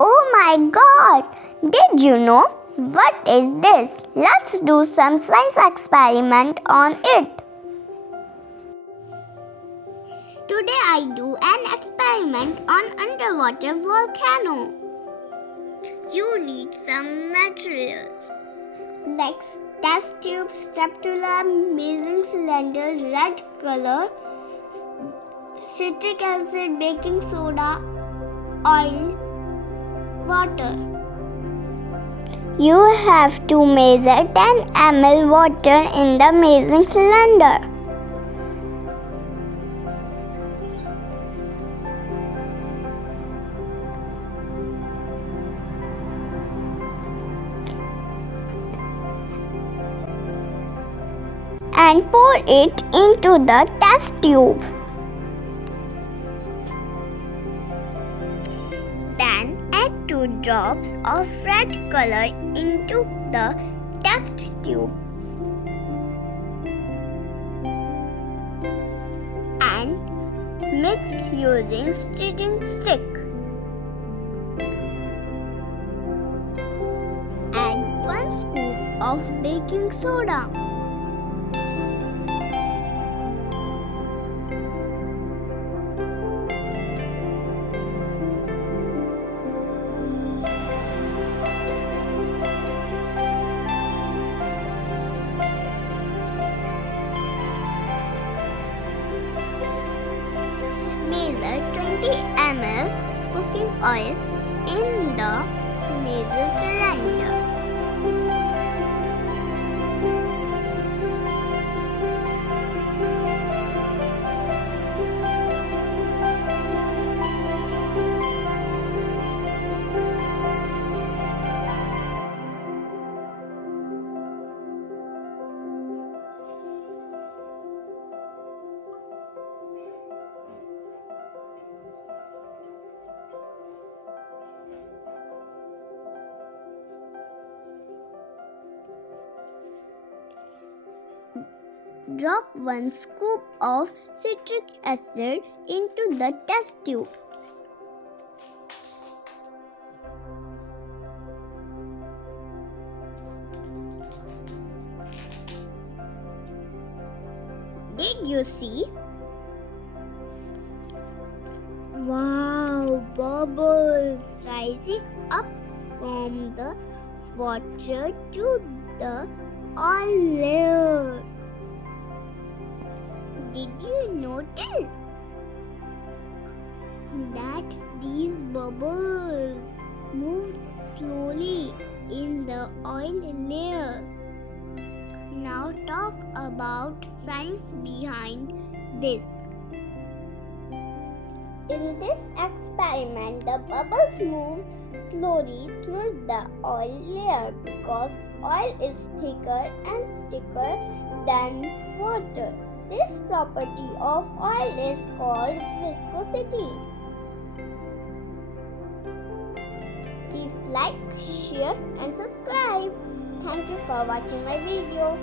Oh my god! Did you know? What is this? Let's do some science experiment on it. Today I do an experiment on underwater volcano. You need some material like test tube, spatula, measuring cylinder, red color, citric acid, baking soda, oil, water. You have to measure 10 ml water in the measuring cylinder. And pour it into the test tube. Then add 2 drops of red color into the test tube and mix using stirring stick. Add 1 scoop of baking soda. Measure 20 ml cooking oil in the measure cylinder. Drop 1 scoop of citric acid into the test tube. Did you see? Wow, bubbles rising up from the water to the oil layer. Did you notice that these bubbles move slowly in the oil layer? Now talk about science behind this. In this experiment, the bubbles move slowly through the oil layer because oil is thicker and stickier than water. This property of oil is called viscosity. Please like, share and subscribe. Thank you for watching my video.